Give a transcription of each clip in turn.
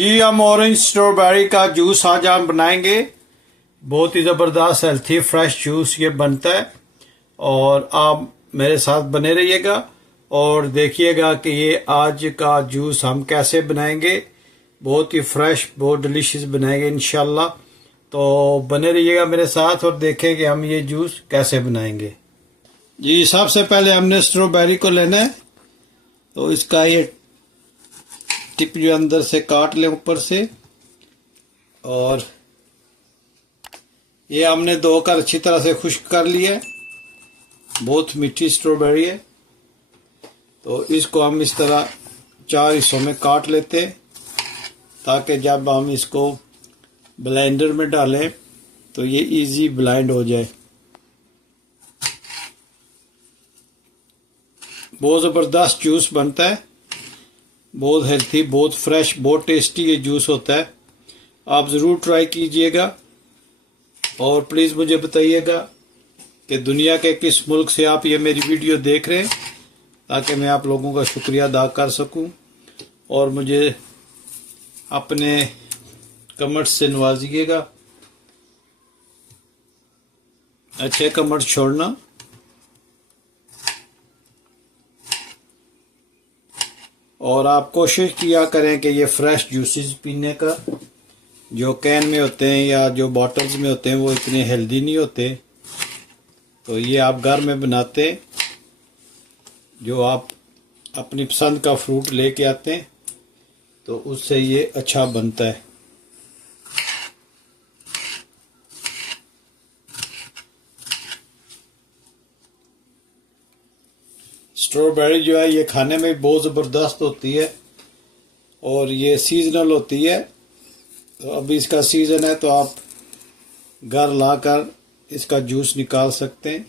जी हम orange strawberry का juice आज हम बनाएंगे। बहुत ही ज़बरदस्त हेल्थी फ्रेश जूस ये बनता है और आप मेरे साथ बने रहिएगा और देखिएगा कि ये आज का जूस हम कैसे बनाएंगे। बहुत ही फ्रेश बहुत डिलीशियस बनाएंगे इंशाल्लाह। तो बने रहिएगा मेरे साथ और देखें कि हम ये जूस कैसे बनाएंगे। जी सबसे पहले हमने स्ट्रॉबेरी को लेना है, तो इसका ये टिप जो अंदर से काट लें ऊपर से, और ये हमने धोकर अच्छी तरह से खुश्क कर लिया है। बहुत मीठी स्ट्रॉबेरी है, तो इसको हम इस तरह 4 हिस्सों में काट लेते हैं ताकि जब हम इसको ब्लेंडर में डालें तो ये इजी ब्लेंड हो जाए। बहुत ज़बरदस्त जूस बनता है, बहुत हेल्थी बहुत फ्रेश बहुत टेस्टी ये जूस होता है। आप ज़रूर ट्राई कीजिएगा और प्लीज़ मुझे बताइएगा कि दुनिया के किस मुल्क से आप ये मेरी वीडियो देख रहे हैं, ताकि मैं आप लोगों का शुक्रिया अदा कर सकूं और मुझे अपने कमेंट्स से नवाजिएगा। अच्छे कमेंट्स छोड़ना। और आप कोशिश किया करें कि ये फ्रेश जूसेस पीने का, जो कैन में होते हैं या जो बॉटल्स में होते हैं वो इतने हेल्दी नहीं होते। तो ये आप घर में बनाते, जो आप अपनी पसंद का फ्रूट लेके आते हैं तो उससे ये अच्छा बनता है। स्ट्रॉबेरी जो है ये खाने में बहुत ज़बरदस्त होती है और ये सीजनल होती है। तो अभी इसका सीज़न है तो आप घर लाकर इसका जूस निकाल सकते हैं।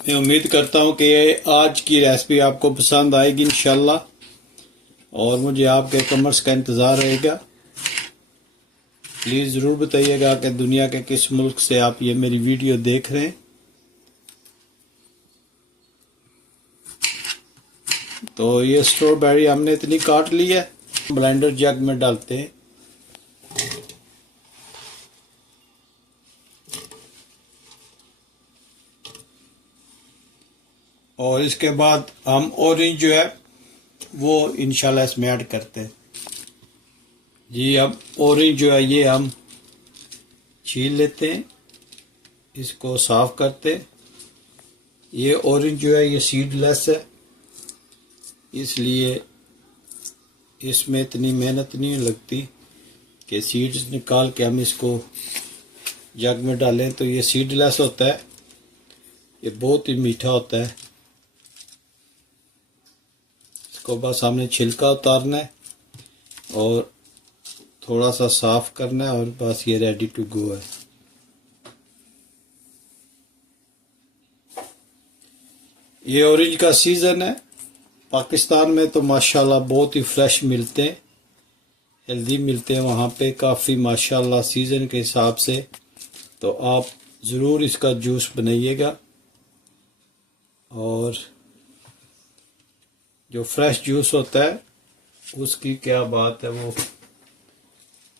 मैं उम्मीद करता हूँ कि आज की रेसिपी आपको पसंद आएगी इंशाल्लाह, और मुझे आपके कमेंट्स का इंतज़ार रहेगा। प्लीज़ ज़रूर बताइएगा कि दुनिया के किस मुल्क से आप ये मेरी वीडियो देख रहे हैं। तो ये स्ट्रॉबेरी हमने इतनी काट ली है, ब्लेंडर जग में डालते हैं। और इसके बाद हम ऑरेंज जो है वो इंशाल्लाह इसमें ऐड करते हैं। जी अब ऑरेंज जो है ये हम छील लेते हैं, इसको साफ करते हैं। ये ऑरेंज जो है ये सीडलेस है, इसलिए इसमें इतनी मेहनत नहीं लगती कि सीड्स निकाल के हम इसको जग में डालें। तो ये सीडलेस होता है, ये बहुत ही मीठा होता है। इसको बस हमने छिलका उतारना है और थोड़ा सा साफ करना है और बस ये रेडी टू गो है। ये ऑरेंज का सीज़न है, पाकिस्तान में तो माशाल्लाह बहुत ही फ्रेश मिलते हैं, हेल्दी मिलते हैं वहाँ पे काफ़ी माशाल्लाह सीज़न के हिसाब से। तो आप ज़रूर इसका जूस बनाइएगा, और जो फ्रेश जूस होता है उसकी क्या बात है, वो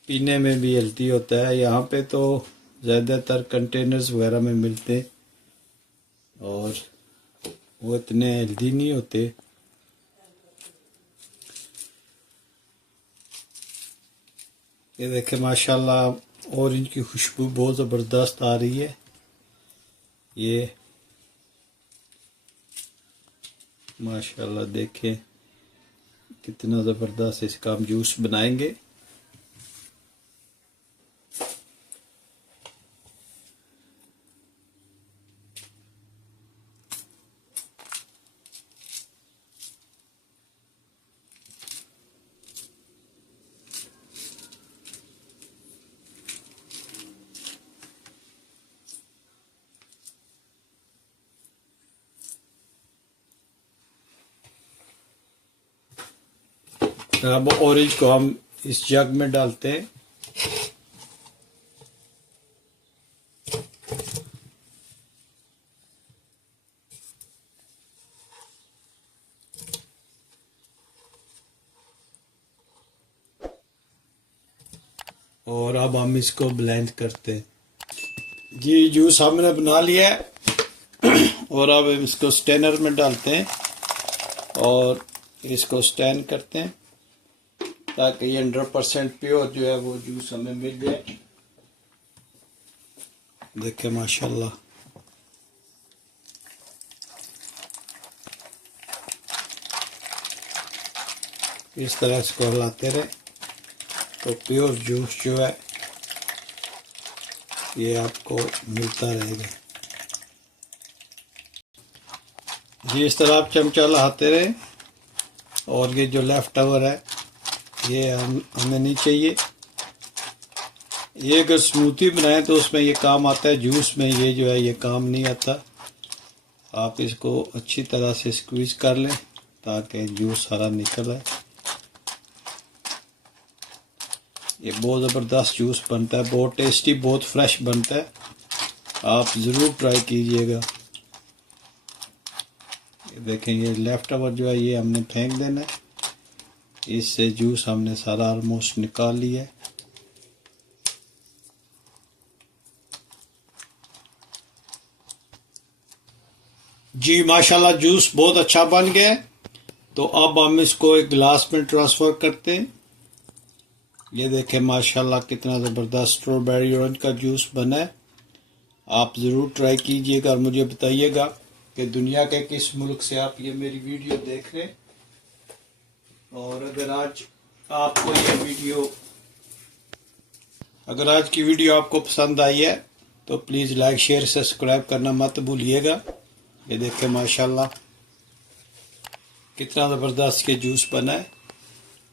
पीने में भी हेल्दी होता है। यहाँ पे तो ज़्यादातर कंटेनर्स वगैरह में मिलते हैं और वो इतने हेल्दी नहीं होते। ये देखें माशाल्लाह ऑरेंज की खुशबू बहुत ज़बरदस्त आ रही है। ये माशाल्लाह देखें कितना ज़बरदस्त इसका हम जूस बनाएंगे। अब ऑरेंज को हम इस जग में डालते हैं। और अब हम इसको ब्लेंड करते हैं। जी जूस हमने बना लिया है और अब हम इसको स्टेनर में डालते हैं और इसको स्टैन करते हैं ताकि ये 100% प्योर जो है वो जूस हमें मिल जाए। देखें माशाल्लाह, इस तरह इसको हिलाते रहे तो प्योर जूस जो है ये आपको मिलता रहेगा। जी इस तरह आप चमचा हिलाते रहे और ये जो लेफ्ट ओवर है ये हमें नहीं चाहिए। ये अगर स्मूथी बनाए तो उसमें ये काम आता है, जूस में ये जो है ये काम नहीं आता। आप इसको अच्छी तरह से स्क्वीज कर लें ताकि जूस सारा निकल आए। ये बहुत ज़बरदस्त जूस बनता है, बहुत टेस्टी, बहुत फ्रेश बनता है। आप ज़रूर ट्राई कीजिएगा। देखें ये लेफ्ट ओवर जो है ये हमने फेंक देना है, इससे जूस हमने सारा ऑलमोस्ट निकाल लिया है। जी माशाल्लाह जूस बहुत अच्छा बन गया है। तो अब हम इसको एक गिलास में ट्रांसफ़र करते हैं। ये देखें माशाल्लाह कितना ज़बरदस्त स्ट्रॉबेरी ऑरेंज का जूस बना है। आप ज़रूर ट्राई कीजिएगा और मुझे बताइएगा कि दुनिया के किस मुल्क से आप ये मेरी वीडियो देख रहे हैं। और अगर आज की वीडियो आपको पसंद आई है तो प्लीज़ लाइक शेयर सब्सक्राइब करना मत भूलिएगा। ये देखें माशाल्लाह कितना ज़बरदस्त के जूस बना है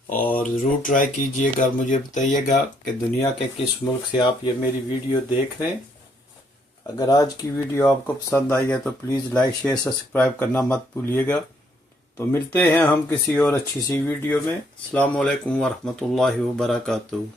और ज़रूर ट्राई कीजिएगा और मुझे बताइएगा कि दुनिया के किस मुल्क से आप ये मेरी वीडियो देख रहे हैं। अगर आज की वीडियो आपको पसंद आई है तो प्लीज़ लाइक शेयर सब्सक्राइब करना मत भूलिएगा। तो मिलते हैं हम किसी और अच्छी सी वीडियो में। अस्सलाम वालेकुम वरहमतुल्लाहि वबरकातुहू।